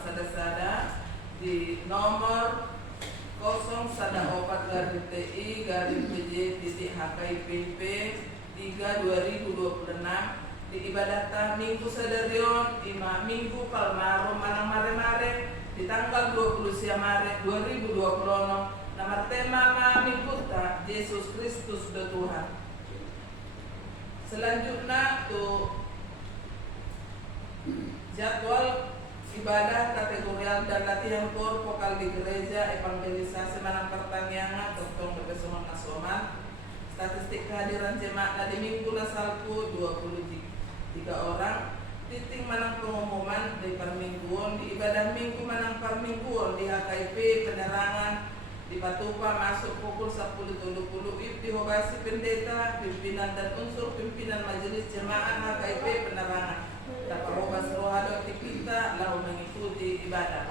sada-sada di nomor 014-TI-PJ-HKIPP 3/2026 di ibadata Minggu Sadarion Ima Minggu Palmaro Manang Mare-Mare di tanggal 20 Maret 2020 nama tema Minggu ta Yesus Kristus do Tuhan. Selanjutnya tuh jadwal ibadah kategorial dan latihan kor vokal di gereja evangelisasi Manang Pertaniangan tentang berpesoman nasional. Statistik kehadiran jemaat di minggu nasalku 23 orang. Titik Manang pengumuman di permingguan di ibadah minggu Manang permingguan di HKIP penerangan di Patupa masuk pukul 10.30 di Hobasi pendeta pimpinan dan unsur pimpinan majelis jemaat HKIP penerangan dapat Hobas rohado kita lalu mengikuti ibadah.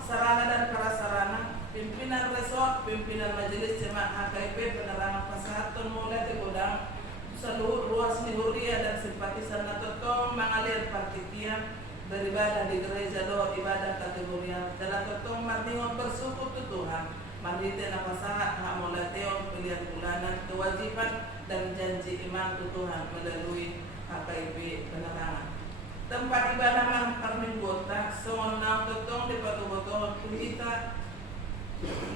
Sarana dan prasarana pimpinan resort pimpinan majelis jemaat HKIP penerangan Pasahaton mulai di Godang seluruh ruas Nihuria dan simpatisan Natotong mengalir partikian beribadah di gereja doa ibadah kategorial dan Natotong martingon bersyukur ke Tuhan mandite napasahat hak molateon pilihan bulanan kewajiban dan janji iman ke Tuhan melalui HKIP penerangan. Tempat ibadah Manang Mingguota songon Natotong di Patu-Botong kita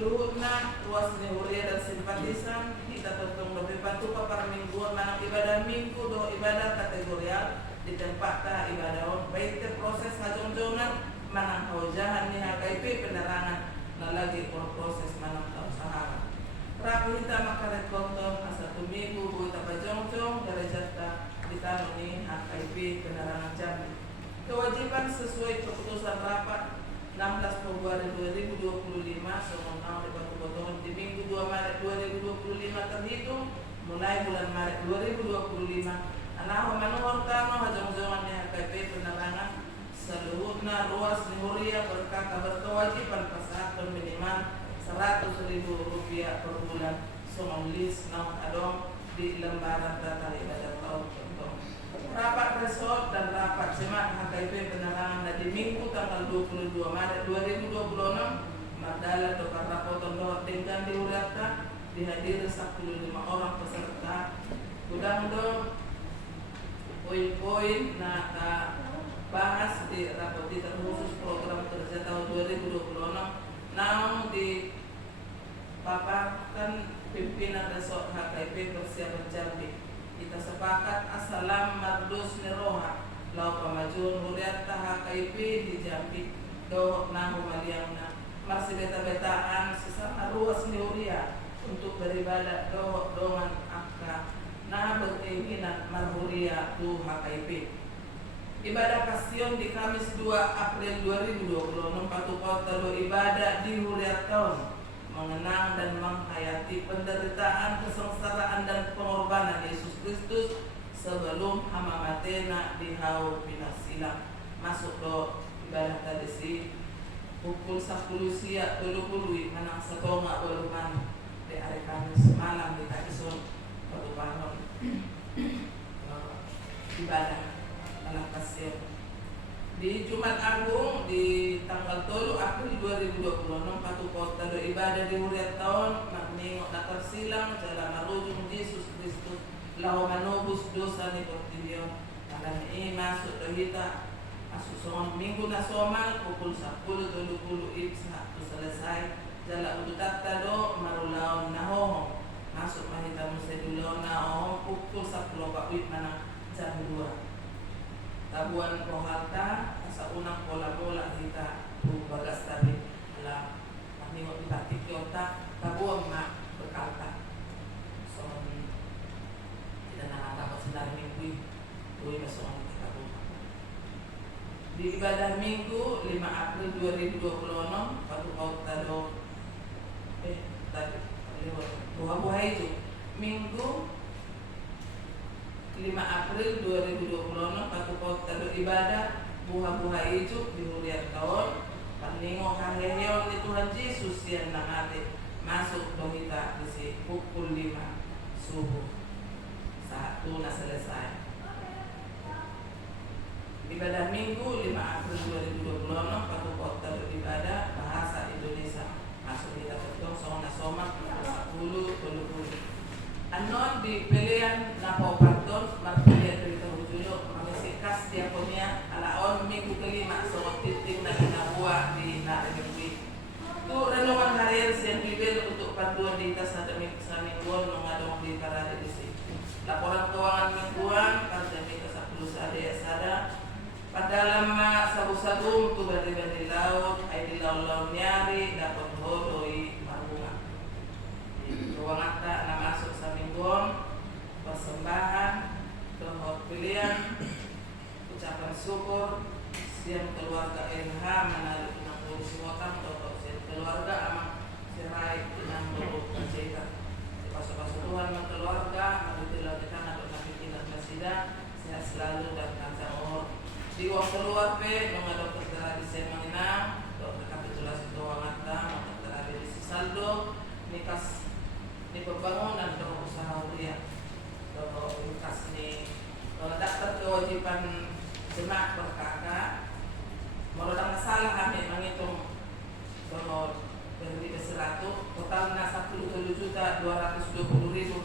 luhurna ruas Nihuria dan simpatisan kita tentang lebih bantu papar mingguan Manang ibadah minggu do ibadah kategorial di tempat ibadah baik proses hajong-jongan Manang haujahan ni HKIP penerangan na lagi proses Manang usaha rapi kita makaret kontong satu minggu kita pajong-jong gereja di tanah ni HKIP penerangan Jambi. Kewajiban sesuai keputusan rapat 16 Februari 2025 semenau di Batu-Batu di Minggu 2 Maret 2025 terhitung mulai bulan Maret 2025 anaho manuhor tano hajong-jongan di HKIP penerangan seluruhnya ruas Nihuria berkata berkewajiban pasahaton minimal Rp100.000 per bulan somong list naon adong di lembaran data ibadah tahun contoh. Rapat resort dan rapat jemaat HKIP penerangan di Minggu tanggal 22 Maret 2026 Mardala Dokar Rapoton Doa dengan diurata dihadiri 15 orang peserta. Gudang do poin-poin bahas di rapot khusus program kerja tahun 2026 namun dipaparkan pimpinan resort HKIP persiapan Jambi. Kita sepakat asalam mardus neroha lau pamajuan huriata HKIP di Jambi do nahu maliangna masih beta-betaan sesama ruas Nihuria untuk beribadah do dongan akka nah berkeinginan marhuria du HKIP. Ibadah Pasion di Kamis 2 April 2026 Patu Kota do ibadah di Huriat tahun mengenang dan menghayati penderitaan, kesengsaraan dan pengorbanan Yesus Kristus sebelum hama matena di hau pinasilang. Masuk do ibadah tadi si pukul 10 siang 30 manang setonga waluman di hari Kamis malam di Kaison Patupanon ibadah anak Pasion. Di Jumat Agung di tanggal 3 April 2026 Patu Kota do ibadah di Huriat tahun maningok nakar silang jalan marujung Yesus Kristus lau manobus dosa ni Portilio alam masuk do hita masuk songon minggu nasomal pukul 10.30 satu selesai jalan udutata do marulaon nahohong masuk mahita musedulon nahohong pukul 10 wit mana jam 2 tabuan rohalta asa unang bola-bola kita bagas tadi ala ningok di batik yota tabuan mak berkalta so tidak nakakapot sila minggu tuwi kasong kita rumah di ibadah minggu 5 April 2026 Patu Kota do tadi buah-buah itu minggu 5 April 2026 Patu Kota do ibadah buah-buah itu di Huriat tahun paningo haheheon di Tuhan Yesus yang nangate masuk do kita di si pukul 5 subuh satu na selesai ibadah minggu 5 April 2026 Patu Kota di pilihan na paupaton, marpilihan dito Julio, manisikas diakonia, alaon, minggu kelima, so titing na ginabuha di Narimigwi. Itu renungan harian siang bibel untuk panduan dita sa mingguan nung adong di parade di sini. Laporan keuangan mingguan, karena dita sa puluh ada sada. Padalam sabu-sabu tu bari-bari laut, ay di laut-laut nyari, dapat hodoi marbunga. Keuangan tak na masuk sa mingguan, persembahan, doa pilihan, ucapan syukur, siang keluarga LH menarik 60 simotang, atau siang keluarga amak serai 60 pencetak. Pasal-pasal Tuhan dengan keluarga, mengikuti kita atau kami tidak masjidah, sehat selalu dan panjang umur. Di uang keluar pe, nung ada tradisi mengenang, dokter kapitulasi keuangan tak, tradisi saldo, nikas, ni pembangunan atau usaha harian, atau nikas ni daftar kewajiban jemaat berkakak, merodang masalah kami menghitung donor beri keseratus, totalnya 10.220.000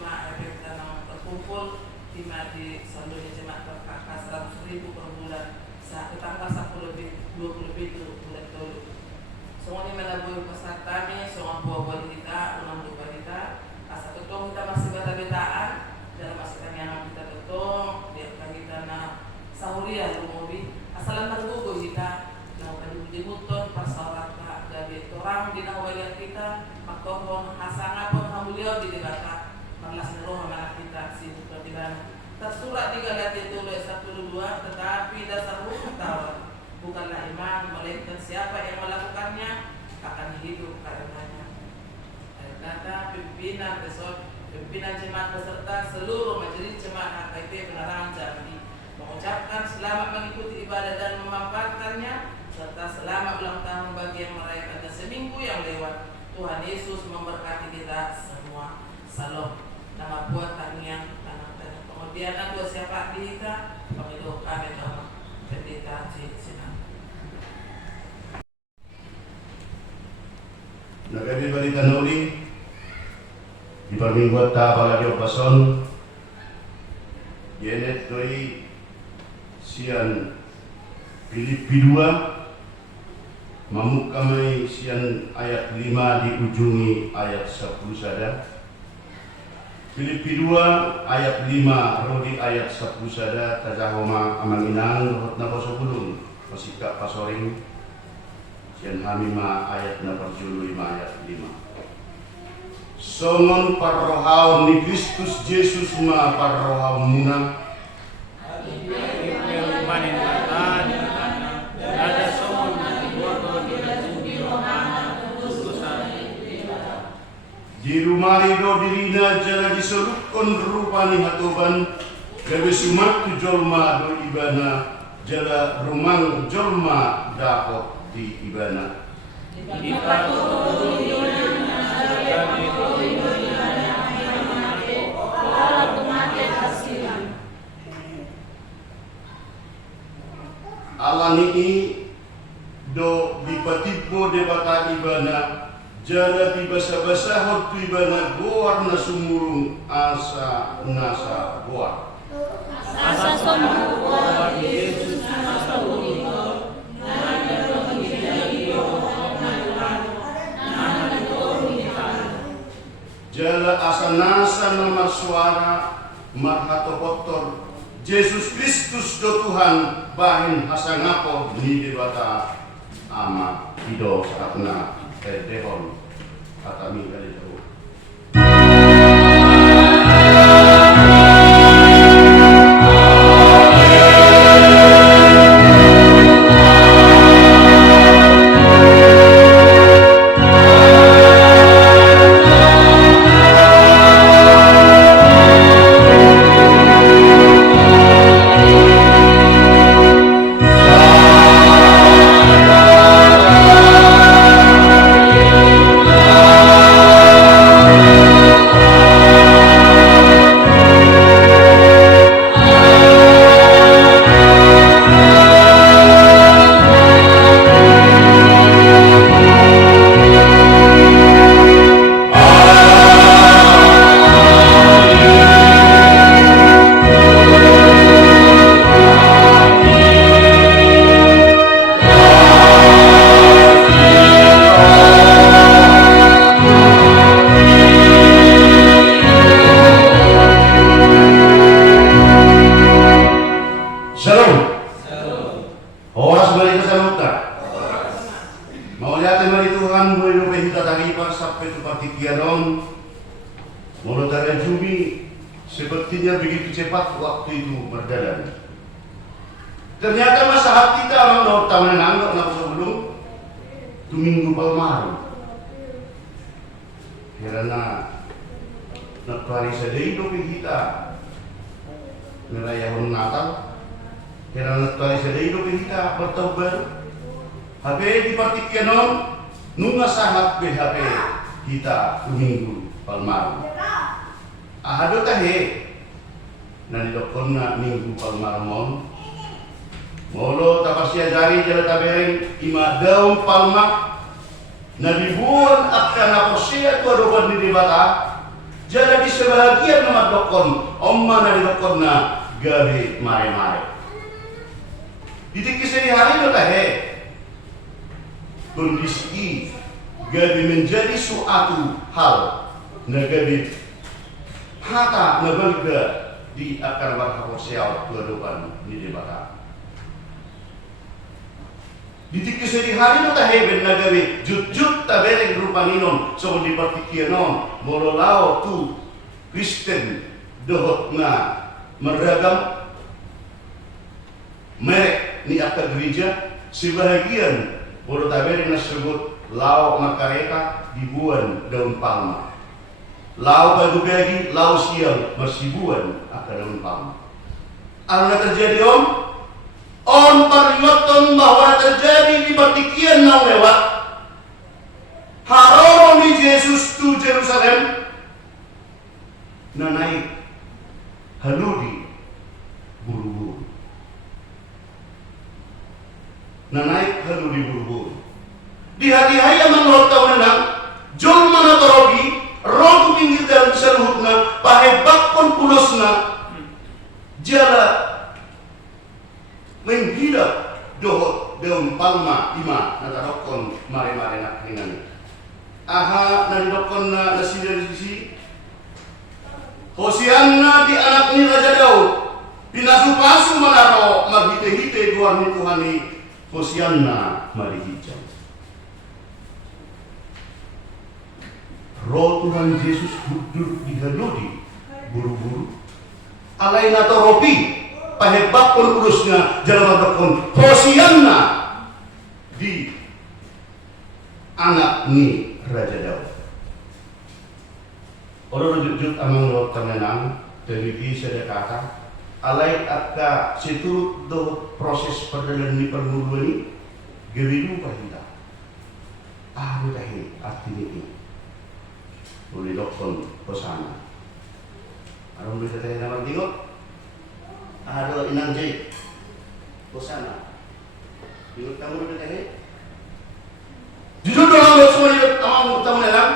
mak efek dana terkumpul di saldo jemaat berkakak 100.000 per bulan. Tanggal 10 lebih 20 lebih itu bulan dulu. Semua ini melalui pesan kami, semua buah-buah kita, ulang lupa kita. Asal ketong kita masih beda-bedaan dalam masa yang kita ketong, dia kita na sahuria lumobi. Asal tergugu kita, nah kali dimuton pasarat ka dari orang di nawayan kita, makohon hasangapon hamuliau di debata, malas neroh mana kita sibuk bertiban. Tersurat di Galatia 1:2, tetapi dasar hukum Taurat bukanlah iman, melainkan siapa yang melakukannya akan hidup karenanya. Ayat kata pimpinan jemaat beserta seluruh majelis jemaat HKIP Penerangan Jambi mengucapkan selamat mengikuti ibadah dan memanfaatkannya, serta selamat ulang tahun bagi yang merayakannya seminggu yang lewat. Tuhan Yesus memberkati kita semua. Salam. Nama buat tanian. Kemudian aku siapa kita pemilu kami dalam pendeta Cina. Nagabi balita nuli di pamingguan ta palagi opason yenet doi sian Filipi 2 mamukamai sian ayat 5 diujungi ayat 10 sada. Filipi 2 ayat 5 rodi ayat 10 sada tajahoma amanginang rohot na pasobulung masikap pasoring sian hamima ayat na parjulu 5 ayat 5 songon parrohaon ni Kristus Yesus ma parrohaon muna di rumah do dirina jala diserukon rupani hatoban gawe sumat tu jolma do ibana jala rumang jolma dapot di ibana Allah ni do bipatipmo debata ibana jala di basa-basa hot ibana goar na sumurung asa nasa goar asa sumurung goar Yesus nasa ulo jala asa nasa nama suara marhato kotor Yesus Kristus do Tuhan bahin hasangapo ni debata ama hido sakna dehon atami kali jauh. Melihat mari Tuhan boleh kita tadi pas sampai tempat tikianon. Mulut dari Jumi sepertinya begitu cepat waktu itu berjalan. Ternyata masalah kita orang dokter menanggap nak sebelum tu minggu palmaru. Karena nak hari sedih hidup kita merayakan Natal. Karena nak hari sedih hidup kita bertobat. HP di partikianon nunga sangat BHP kita minggu palmaru. Ahado tahe nani dokonna minggu palmarmon molo tapasya jari jala tabereng ima daun palma nabibuan akan aposya tu adoban di debata jala di sebahagian nama dokon omma nani dokonna gabe mare-mare ditik sehari-hari do tahe kondisi gabe menjadi suatu hal nagabe hata nabalga di akar marhab sosial kehidupan di debata. Ditik sehari-hari na taheben nagabe jut-jut tabereng rupa ninon so di partikianon mololao tu Kristen dohot na meragam merek ni akar gereja sebahagian bolo tabereng na sebut lao makareta dibuan daun palma. Lau pagi-pagi, lau siang mersibuan akan daun palma. Apa terjadi om? On pariwaton bahwa terjadi di partikian nang lewat. Haroron di Yesus tu Jerusalem. Na naik haludi buru-buru. Na naik haludi buru-buru. Di hari-hari yang menurut tahunan, jom mana torobi. Roh pinggir dalam seluhutna, pahebak pun pulusna, jala menghidap dohot daun palma ima natarokon mare-mare nak ringan. Aha naridokon na nasi dari sisi. Hosianna di anak ni Raja Daud, pinasu-pasu manaro maghite-hite Tuhan ni Tuhani. Hosianna mari hijau. Roh Tuhan Yesus duduk di haludi buru-buru alai nato ropi pahebak pun urusnya jalan berkon Hosianna di anak ni Raja Daud. Orang jujur amang roh tenenang terlebih saya kata alai akka situ do proses perjalanan ni permuluan ni gewidu pahita ahlu tahi arti ni boleh dokon Hosana. Arang boleh saya nama tengok. Ada inang jai Hosana. Tengok kamu boleh tanya. Jujur dalam semua tamam utama dalam.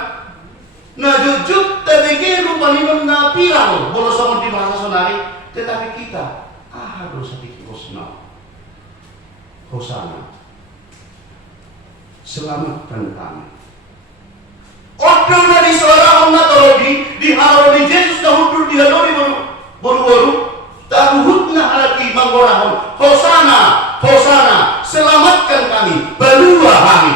Nah jujur tapi rupa ni na pirang bolos sama di bahasa sonari. Tetapi kita harus sedikit Hosana. Selamatkan kami. Odol dari seorang matologi diharoni Yesus dahudur dihaloni baru-baru tahuhutna halaki manggorahon Hosana, Hosana, selamatkan kami, balua kami.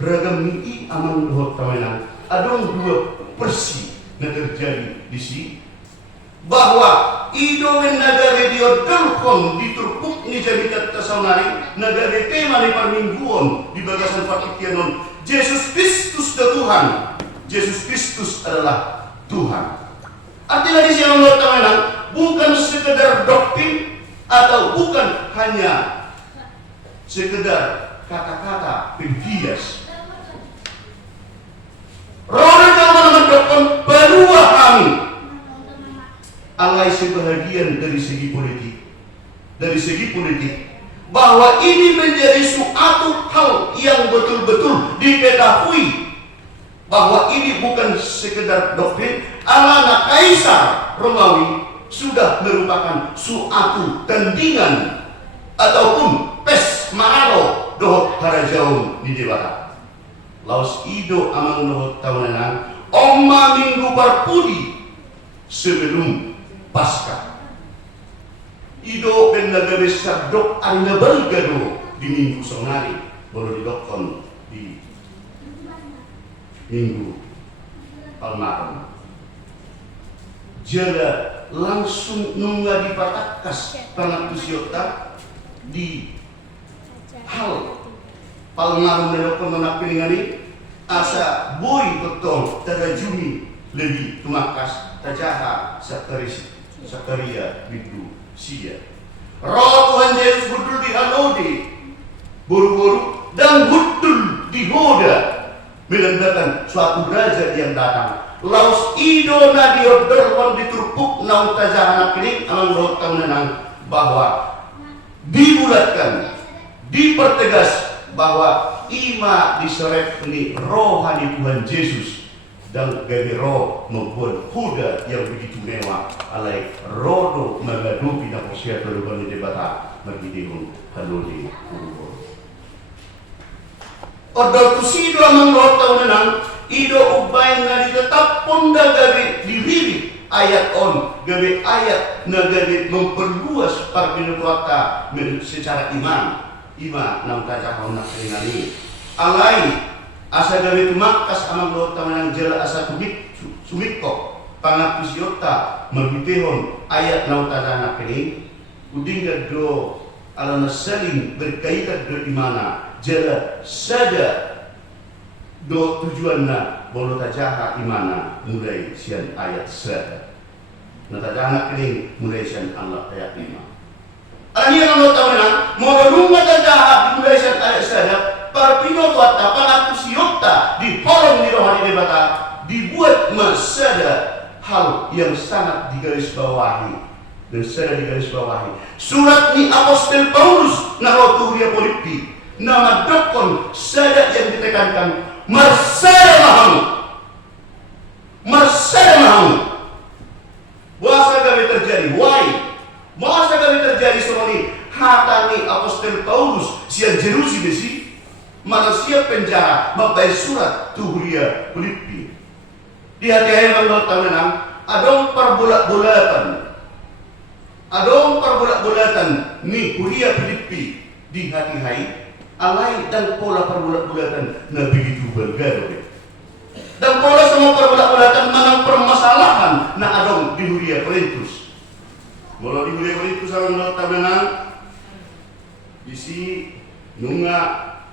Ragam mimpi amang dohot tawanan adong dua persi yang terjadi di sini bahwa ido men nagare diodolkon diturpuk ni jamikat kasaunari nagare tema ni parmingguon di bagasan partikianon Yesus Kristus adalah Tuhan. Yesus Kristus adalah Tuhan. Artinya di sini Allah Ta'ala bukan sekedar doktrin atau bukan hanya sekedar kata-kata penghias. Roh yang menentukan balua kami. Alai sebahagian dari segi politik. Bahwa ini menjadi suatu hal yang betul-betul diketahui bahwa ini bukan sekedar doktrin. Alana Kaisar Romawi sudah merupakan suatu tandingan ataupun pes mahalo dohot harajaun di dewata. Laos ido amang dohot tahunan omma minggu parpudi sebelum Paskah. Ido ben nagabe sardok ang nabalgado di minggu sonari boleh didokon di Minggu Palmaran. Jala langsung nungga dipatakas pangapusiota di hal Palmaran didokon menapilingani asa boy betul terajuni lebih tumakas tajaha Sakaria bidu sia. Roh Tuhan Yesus betul di halode buru-buru dan betul dihoda menandakan suatu derajat yang datang. Laus ido na diodorwan diturpuk naung tajahan kini amang rotang menang bahwa dibulatkan, dipertegas bahwa ima diseret ini rohani Tuhan Yesus dan gawe roh membuat kuda yang begitu mewah alai rodo mengadupi na posya terluban di debata magidihong haluli urubor. Ordo tusido amang rotang menang ido ubay na ditetap pun da gawe diririk ayat on gawe ayat na gawe memperluas parbinutuata secara iman ima nang tajahon na keringali alai asa gawe tumakas amang rotang menang jela asa sumikko pangapusiota magitehon ayat nang tajahon na kering udingga do alana saling berkaitan do imana jela saja do tujuanna bolo tajaha imana mulai sian ayat sada. Na tajaha kini mulai sian Allah ayat 5. Ani ang tahu na morunga tajaha mulai sian ayat sada parpino tuata pangapusiota di polong di rohani debata dibuat masada hal yang sangat digarisbawahi dan sada digarisbawahi. Surat ni Apostol Paulus na roturia Filipi nama dokon sada yang ditekankan Marsada mahamu. Bahasa kami terjadi. Why? Bahasa kami terjadi seperti hatani Apostol Paulus sian jerusi besi mana siap penjara membaca surat Tuhuria Filipi. Di hati-hati menurut menang adong perbulat-bulatan ni Tuhuria Filipi di hati-hati alai dan pola perbulat-bulatan na begitu bergaduh. Dan pola semua perbulat-bulatan manang permasalahan na adong di Huria Korintus. Mula di Huria Korintus ang menang isi nunga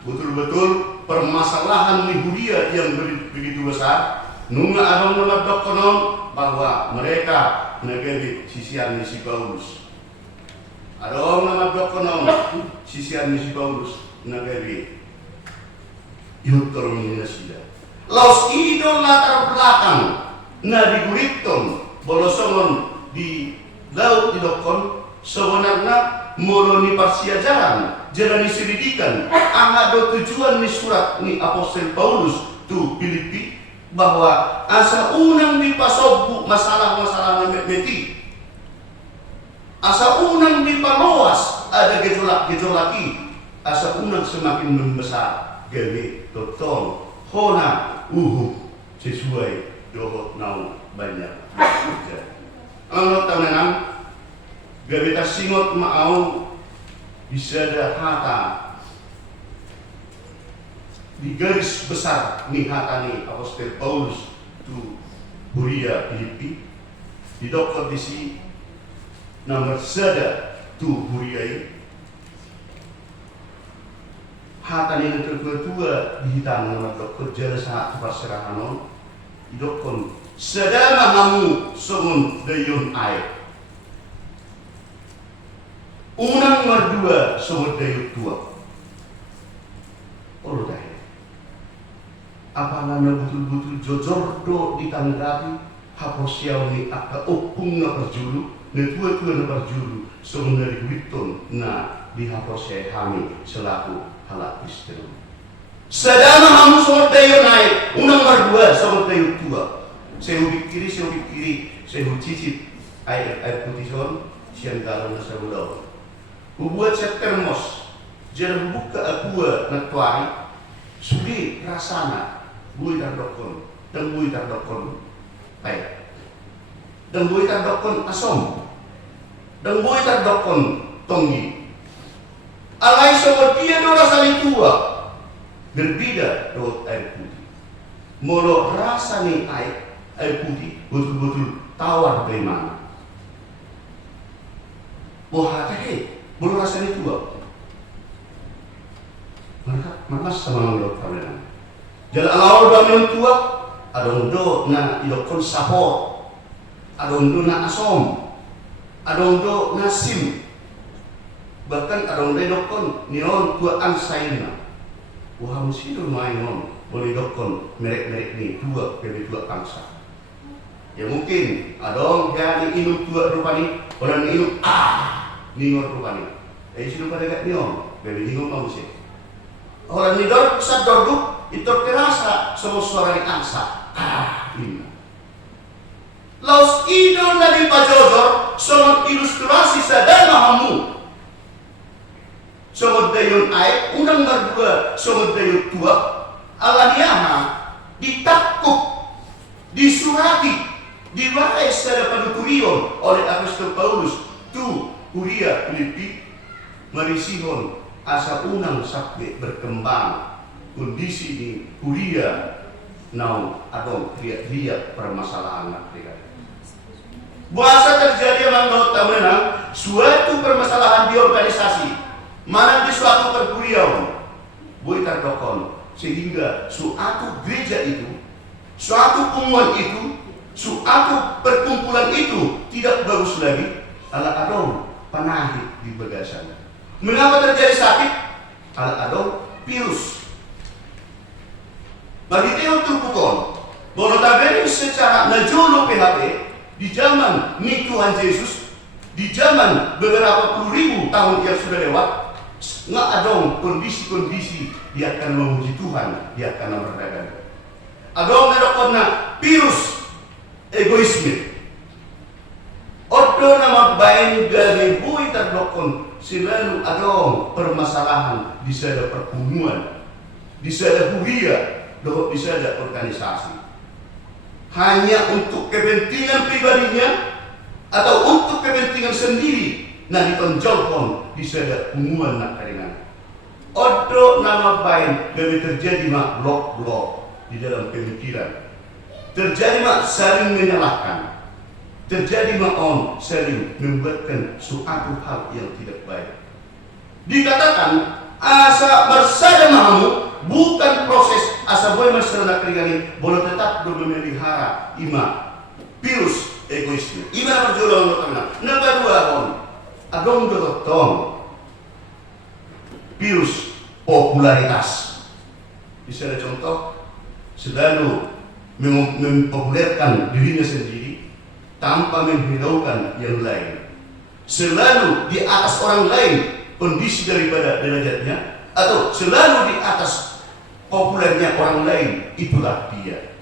betul-betul permasalahan di Huria yang begitu besar. Nunga adong menabrak konon bahwa mereka negeri sisian misi Paulus. Adong menabrak konon sisian misi Paulus negeri Yutorong Indonesia. Laos idol latar belakang na diguriton bolosongon di laut idokon sebenarnya muloni parsiajaran jalani selidikan angado tujuan ni surat ni Apostol Paulus tu Filipi bahwa asa unang dipasobbu masalah-masalah meti asa unang dipaloas ada gejolak-gejolaki asa unang semakin membesar gawe toton hona sesuai dohot nau banyak kerja. Ang tananang gawe tasingot maau bisa ada hata di garis besar ni hata ni Apostol Paulus tu Huria Filipi di dokter disi nomor sada tu Huria hatan yang terketua dihitan nama dokter jala saat perserahanon idokon sedama hamu somun dayun air unang merdua somun dayun tua Allah dahil apalana betul-betul jojordo ditanggapi haposiau ni akka opung na perjulu na tua-tua na perjulu somun dari witon na dihaposiai kami selaku halak Kristen. Sedama hamu sobat dayo naik, unang berdua sobat dayo tua. Saya pikiri, saya cicip air putih son, siang galon nasa bulau. Buat saya termos, jangan buka aqua natuari, sudah rasana, bui tardokon, dan bui tardokon, baik. Dan bui tardokon asom, dan bui tardokon tonggi. Alai sobat dia doa saling tua. berbeda dengan air putih. Molo rasa nih air putih betul-betul tawar dari mana. Wah, belum rasanya tua. Maka sama menurut kalian. Jalan awal bangun tua, ada untuk na idokon sapor, ada untuk na asom, ada untuk na sim, bahkan ada untuk idokon nion tua ansaina. Wah, mesti tu main on, boleh idokon merek-merek ni tua dari tua bangsa. Ya mungkin ada orang yang inum tua rupa ni, orang inum ningon rupa ni. Sino pada kat nion, dari ningon manusia. Orang nidor sadar duk itu terasa semua suara yang angsa. Ini. Laus idol dari pajojor semua ilustrasi sadar mahamu. Semua dayun air undang berdua semua dayun tua alaniaha ditakuk disurati diwarai secara paduturion oleh Apostol Paulus tu Huria Filipi marisihon asa unang sakit berkembang kondisi di Huria nau adong lihat permasalahan mereka. Bahasa terjadi memang menang suatu permasalahan di organisasi mana di suatu pergurian boleh terdokon sehingga suatu gereja itu suatu pengumuman itu suatu perkumpulan itu tidak bagus lagi ala adong panahit di bagasan. Mengapa terjadi sakit? Ada virus. Bagi Theo Turkukon, bahwa notabene secara najolo PHP di zaman ni Tuhan Yesus, di zaman beberapa puluh ribu tahun yang sudah lewat, nggak ada kondisi-kondisi dia akan memuji Tuhan, dia akan memperdagang. Ada merokokna virus egoisme. Odo nama bain gari bui terdokon selalu ada permasalahan di sana perhubungan, di sana huria, di sana organisasi. Hanya untuk kepentingan pribadinya atau untuk kepentingan sendiri, nah ditonjolkan di sana hubungan nak karingan. Odo nama bain gari terjadi mak blok-blok di dalam pemikiran, terjadi mak saling menyalahkan. Terjadi maon sering membuatkan suatu hal yang tidak baik. Dikatakan asa bersada mahamu bukan proses asa boleh masyarakat keringanin boleh tetap memelihara ima virus egoisme. Ima berjuang untuk teman. Nomor dua on adong dotong virus popularitas. Bisa ada contoh selalu mempopulerkan dirinya sendiri tanpa menghiraukan yang lain, selalu di atas orang lain kondisi daripada derajatnya, atau selalu di atas populernya orang lain, itulah dia.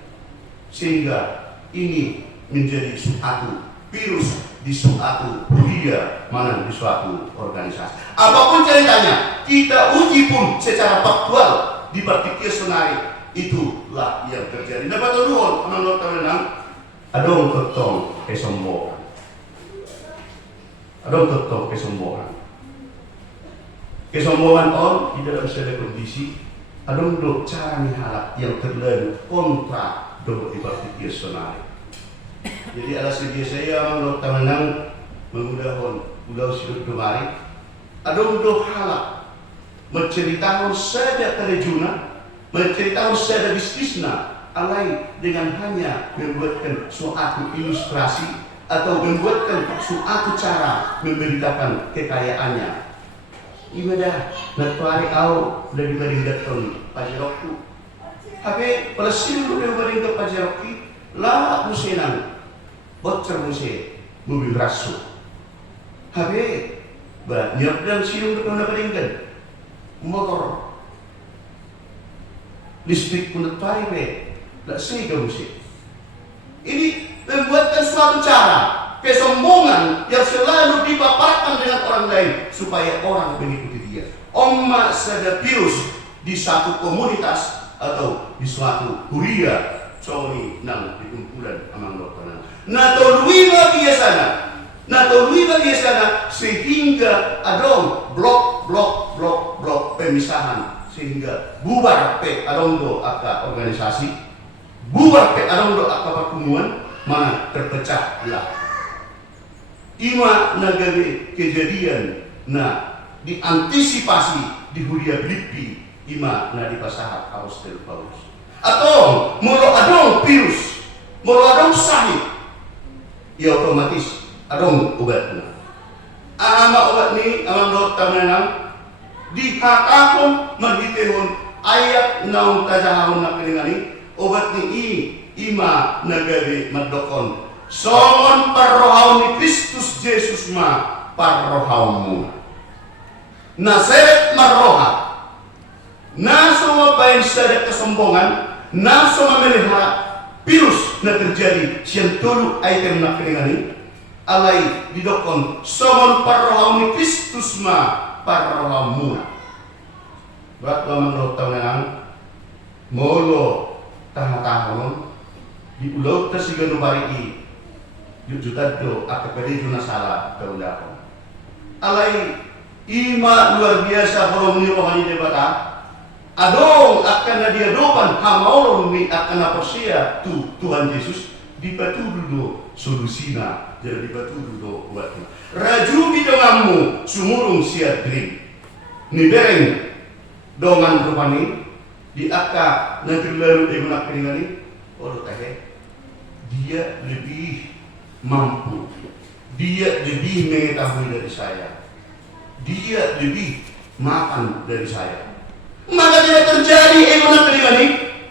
Sehingga ini menjadi suatu virus di suatu budaya mana di suatu organisasi. Apapun ceritanya, kita uji pun secara faktual di praktik sonari, itulah yang terjadi. Dapat turun menurut teman-teman. Adong totong kesombongan. Adong totong kesombongan. Kesombongan on di dalam segala kondisi. Adong do cara nihalak yang terlalu kontra do ibarat personal. Jadi alasan dia saya menurut teman-teman mengudahkan udah silut kemari. Adong do halak menceritakan saja kerejuna, menceritakan saja bisnisna. Alai dengan hanya membuatkan suatu ilustrasi atau membuatkan suatu cara memberitakan kekayaannya. Ibadah natuari au dari baringgaton pajerokku. Habe palasin lu dari baringgat pajerokki la musenang bocor muse mobil rasu. Habe ba nyok dan siung ke baringgat motor listrik pun natuari be. Tak sehingga musik. Ini membuatkan suatu cara kesombongan yang selalu dipaparkan dengan orang lain supaya orang mengikuti dia. Omma sada virus di satu komunitas atau di suatu huria coni nang di kumpulan amang dokteran. Natoluiba biasana sehingga ada blok pemisahan sehingga bubar pe adondo aka organisasi, bubar pe adondo aka pertemuan, mana terpecah belah. Ima nagari kejadian na diantisipasi di Huria Filipi, ima na dipasahat Apostol Paulus. Atau mulu adong virus, mulu adong sahih, ya otomatis adong obatnya. Ama obat ni amang dokter menang dikatakan menghitihun ayat naung tajahun nak kelingani obat ni ima nagari madokon songon parrohaun ni Kristus Yesus ma parrohaunmu naseret marroha na semua bayan sadar kesombongan na semua melihara virus na terjadi siang tulu item nak kelingani alai didokon songon parrohaun ni Kristus ma parrohaunmu buat menurut tahunan molo tahun di ulau tersigan bari juta do akapedi juna salah keundapan alai ima luar biasa kalau rohani debata adong akan nadia dopan hamaulun mi akan aposia Tuhan Yesus dipatuduh solusina jadi dipatuduh buatmu raju bidonganmu sumurung siat dream ni bereng dongan rupani di aka nanti lalu dia nak kelingani oh dia lebih mampu, dia lebih mengetahui dari saya, dia lebih makan dari saya, maka tidak terjadi nak kelingani,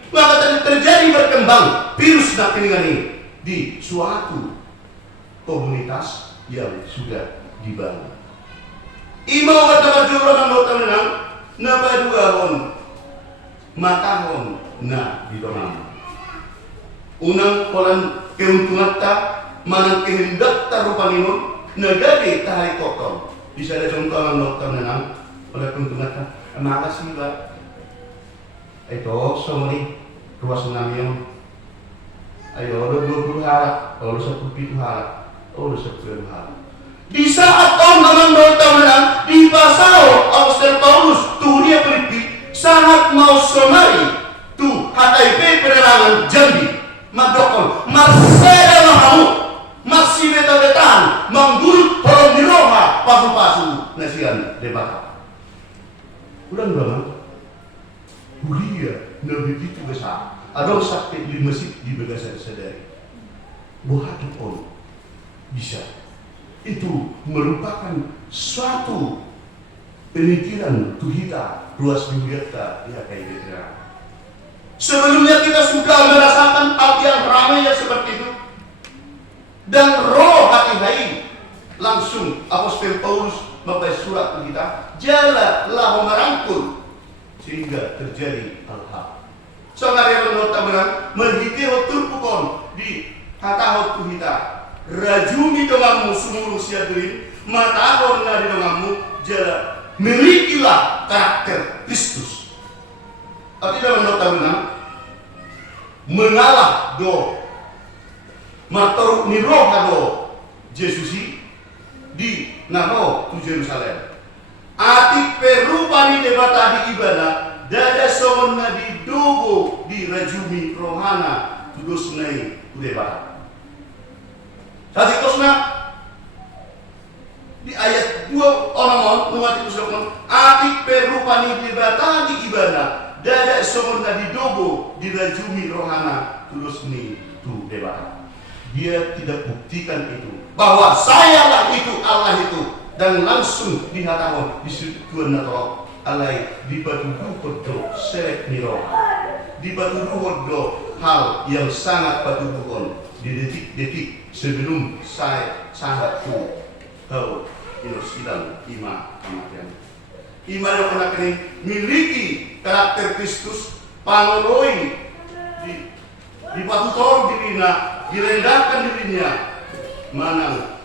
maka tidak terjadi berkembang virus nak kelingani di suatu komunitas yang sudah dibangun. Imau kata jurang anggota menang nabaduahon matahon na didongan unang kolan keuntungan ta manang kehendak ta rupaninun nagadi tahai kokon bisa ada contoh ang dokter menang oleh keuntungan ta makasih ba ito somoni ruas namiyon ayo lo 20 harap lo 10 harap lo 10 harap di saat orang dokter menang di pasal Apostol Paulus Huria Filipi sangat mau sonari tu HKIP penerangan Jambi madokon masih mau masih beta-betaan menggurut orang di roha pasu-pasu nasian debata udah banget Huria nabi itu besar ada sakit di masjid di Begasan sadari buat pun bisa itu merupakan suatu pemikiran tuhita ruas dunia ya kayak gitu. Sebelumnya kita sudah merasakan hal yang ramainya seperti itu dan roh hati langsung Apostol Paulus membaca surat ke kita jalalah merangkul sehingga terjadi hal-hal. Saudara menurut tabaran menghitih turpukon di kata tuhita rajumi domamu sumuru siadrin matahon na di domamu jala milikilah karakter Kristus. Artinya menurut tabaran mengalah do matoruk niroha do Yesusi di naro tu Yerusalem. Ati perupani debata di ibadah dada somonna di dogo di rajumi rohana tudus nai debata. Tadi kosna di ayat 2 orang umat itu sebut ati perupani debata di ibadah dada somonna di dogo di rajumi rohana tudus nai tu debata. Dia tidak buktikan itu bahwa sayalah itu Allah itu dan langsung dihatakan di Tuhan Natal alai di batu do selek niro di batu do hal yang sangat batu di detik-detik sebelum saya sangat tu kau sidang ima kematian iman yang pernah kini miliki karakter Kristus pangloi di batu tor dirinya direndahkan dirinya mana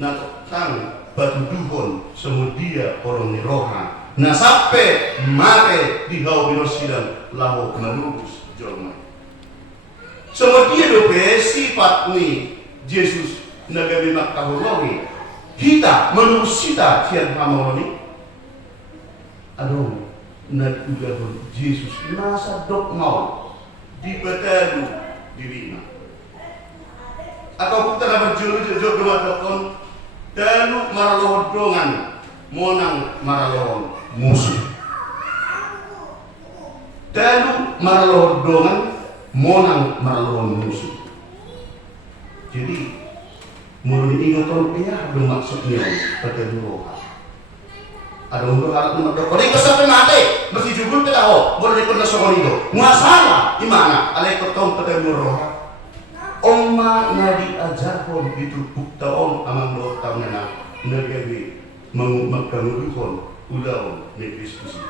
nak tang batu duhon semudia orang niroha na sampai mare di hau binosidang lahu menurus jorma semudia dope sifat ni Yesus nagabi makahulawi kita menurus kita sian hamoni aduh nagugahon Jesus nasa dok mau di batalu dirina. Atau kita dapat jujur kemadokon dalu maralohongan monang maralohon musuh. Dalu maralohongan monang maralohon musuh. Jadi mulai ingaton ada maksudnya pada dulu. Ada untuk harap menurut kau ini sampai mati mesti jujur kita boleh ikut nasokon itu masalah di mana alai ketong pada murah omma ngadi ajarkon itu bukta om amang lo tamnana negeri mengumakkan ulau diskusi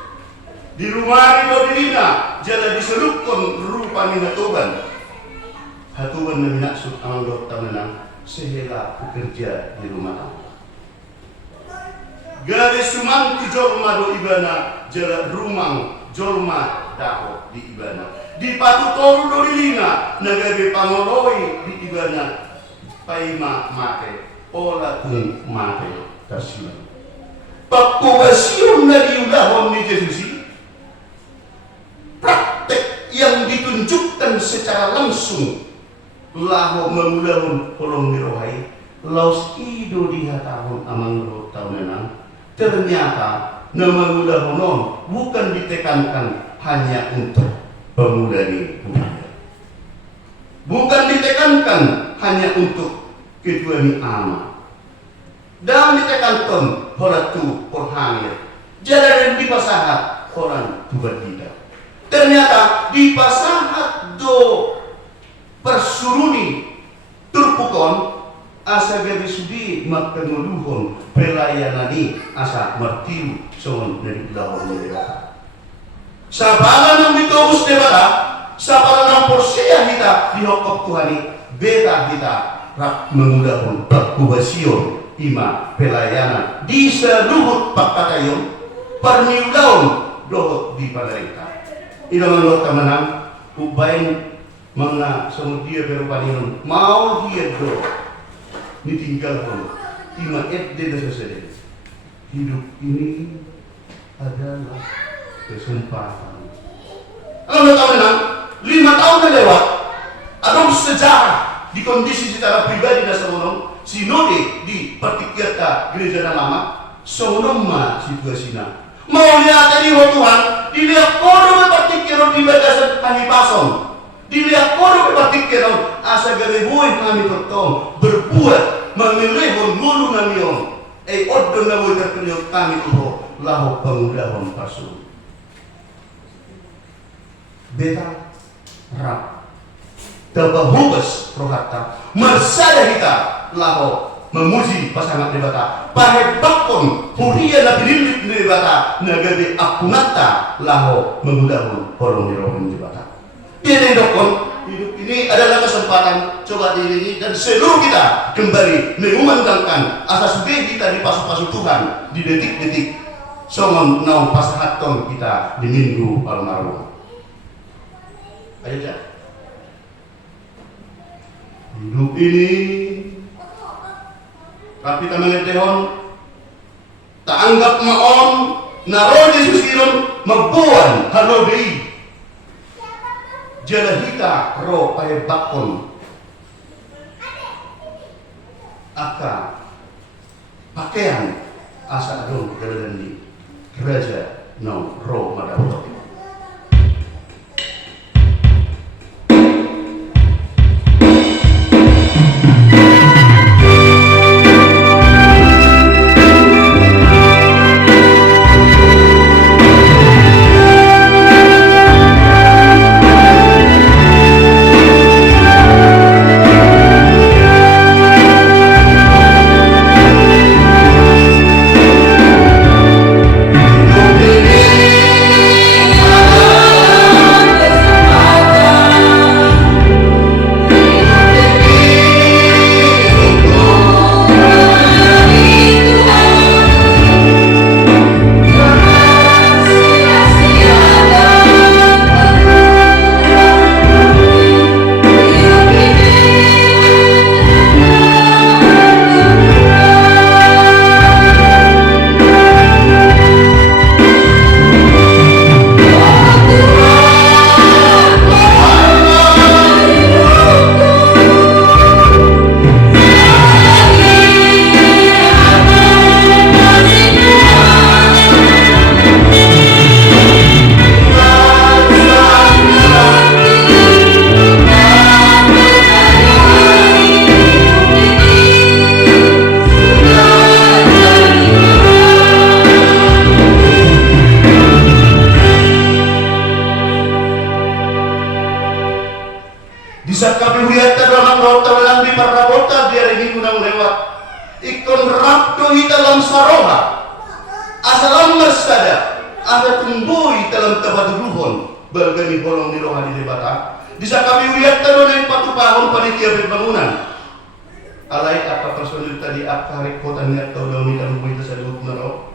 di rumah itu dirina jala diselupkan rupa minatoban hatuan na minaksud amang lo tamnana sehela bekerja di rumah tangga. Garis sumanti jorma do ibana jala rumang jorma daho di ibana di patu toru do dilina nagabe pangoloi di ibana paima mate ola kung mate kasihan pakubasiun na diudahon ni Yesus praktek yang ditunjukkan secara langsung laho memulahun kolong mirohai laus ido dihatahun amang roh tahunan. Ternyata nama muda honon bukan ditekankan hanya untuk pemuda ini budaya. Bukan ditekankan hanya untuk kedua ni ama. Dan ditekankan horatu porhangir. Jalan di pasahat orang tubat tidak. Ternyata di pasahat do persuruni turpukon asa gabi sudi makpenuluhon pelayanani asa martiu son dari dahon debata. Sabana nang mitobus debata, sabana nang porsia kita dihokop Tuhani, beta kita rak mengudahon perkubasion ima pelayanan di seluruh pakatayon perniudaon dohot di palerita. Ina menurut temanang ubain menga semudia berupanion mau dia do ditinggalkan ima SD dan sesuatu. Hidup ini adalah kesempatan. Kalau tahu menang, 5 tahun lewat, ada sejarah di kondisi secara pribadi dan semono sinode di Pertikiata Gereja Lama sonoma situasinya. Mau lihat tadi Tuhan, dilihat kodo berpikir di bagasan kami pasong. Dilihat kodo berpikir asa garebuin kami tertong berbuat memilih mulu namion odon na boy terpenyok kami tuho laho pangudahon pasu beta rap tabahubas rohata marsada kita laho memuji pasangan debata pahebakon huria na binilit debata nagabi akunata laho mengudahon kolong nirohon debata pinendokon. Hidup ini adalah kesempatan coba diri ini dan seluruh kita kembali mengumandangkan asas B kita di pasu-pasu Tuhan di detik-detik songon nau pasahaton kita di minggu almarhum. Ayo ya. Hidup ini tapi kita mengetehon tak anggap maon naro Yesus iron mabuan halo dei jala hita ro pahe bakon aka pakaian asa dong jalan di raja no ro madawto. Bisa kami lihat dalam rota lang di parabota dia ringi unang lewat. Ikon rapto dalam saroha. Asalam mersada. Ada tumbuhi dalam tabaduruhon. Bergani bolong di rohani debata. Bisa kami lihat dalam yang patupahon panitia pembangunan. Alay apa personil tadi akar kota niat tahu dalam kita sadut naro.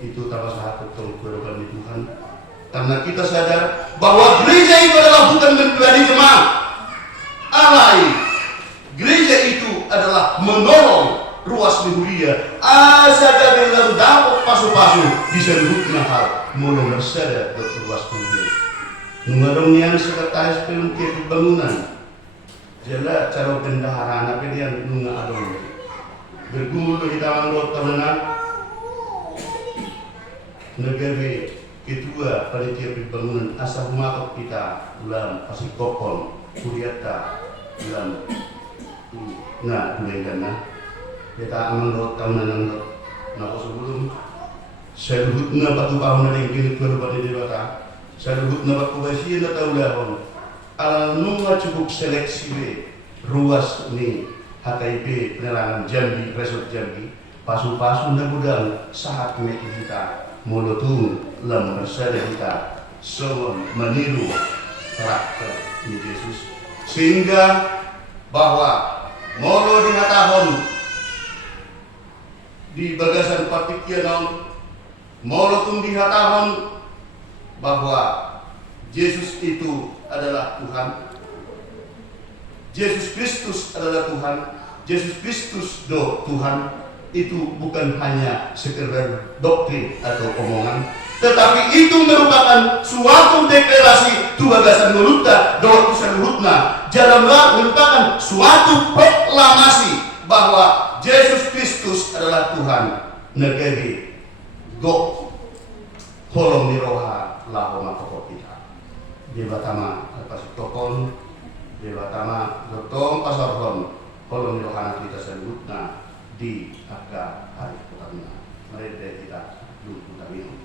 Itu tanpa satu kerokan di Tuhan. Karena kita sadar bahwa gereja itu adalah bukan pribadi jemaat. Alai, gereja itu adalah menolong ruas lihuria. Asaga dalam dapat pasu-pasu bisa dihubungkan hal menolong bersada ke ruas lihuria. Mengadongnya sekretaris pelukir bangunan. Jala cara bendahara anak yang nunga adong. Berguru di tangan rota menang. Negara ketua panitia pembangunan asal matok kita ulam pasik kopon. Kuriata dalam nah dulengana kita aman rot tahun nang nako sebelum saya luhut na batu pahon na lingkin itu pada dewata saya luhut na batu basi na tahu lahon alam nunga cukup seleksi ruas ni HKIP penerangan Jambi Resort Jambi pasu-pasu na gudang saat metu kita molotung lam bersada kita semua meniru karakter ini Yesus sehingga bahwa molo di tahun di bagasan partikian molo pun di tahun bahwa Yesus itu adalah Tuhan, Yesus Kristus adalah Tuhan, Yesus Kristus Tuhan itu bukan hanya sekedar doktrin atau omongan, tetapi itu merupakan suatu deklarasi tubagasan mulutna, doa tusan mulutna, jalanlah merupakan suatu proklamasi bahwa Yesus Kristus adalah Tuhan. Negeri gok holong niroha lahoma pokok kita. Debatama pasik tokon, debatama gotong pasarhon holong niroha kita sebutna di agak hari pertama. Mari kita dulu minum.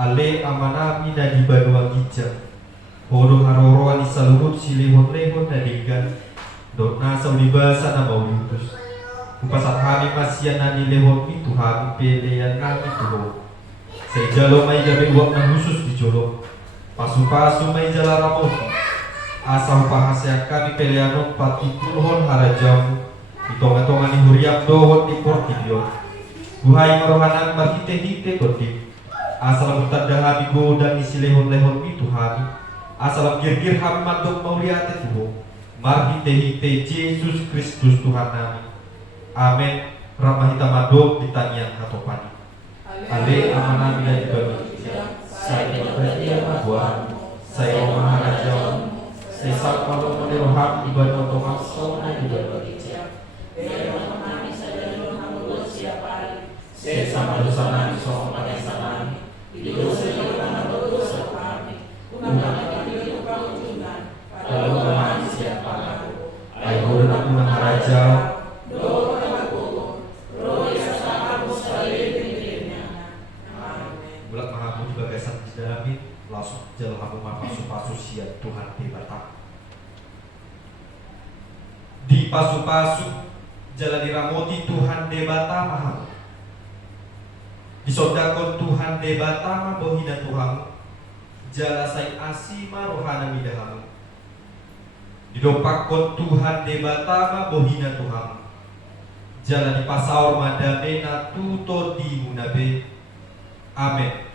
Ale amana mina di banua gija Hodo haroro ani saluhut silihon lehon na dinggan Dotna sauliba sana maulitus Upasat hari masian nani lehon itu hami pelean nami tuho Saya jalo may gabi uap na khusus di jolo. Pasu-pasu may jala ramot. Asal pahasya kami pelianot pati kulhon harajamu. Itonga-tonga ni huriak dohot di portibio. Buhay marohanan mahite-hite kodip. Asal bertanda go dan isi lehon-lehon itu hari. Asal gir-gir ham mandok mauriate tuho. Marhite-hite Yesus Kristus Tuhan nami. Amin. Ramahita madok di tanian katopani. Ale amanami dan ibadu. Saya berbahagia Tuhan. Saya maharaja. Saya sakpalo meneroham ibadu tongam sona ibadu. Saya sama dosa so pada sana. Itu sebenarnya dosa kami. Unang kami kebangunan. Lalu kemana siapa aku? Ayo dan maharaja. Bulat mahamu di bagasan di dalamit langsung jalan hamu pasu-pasu siap Tuhan di batang. Di pasu-pasu jalan diramoti Tuhan di batang mahamu. Disodakon Tuhan de batama bohina Tuhan jalasai asima rohana midahamu. Didopakon Tuhan de batama bohina Tuhan jala di pasaur madabe na tuto di munabe. Amin.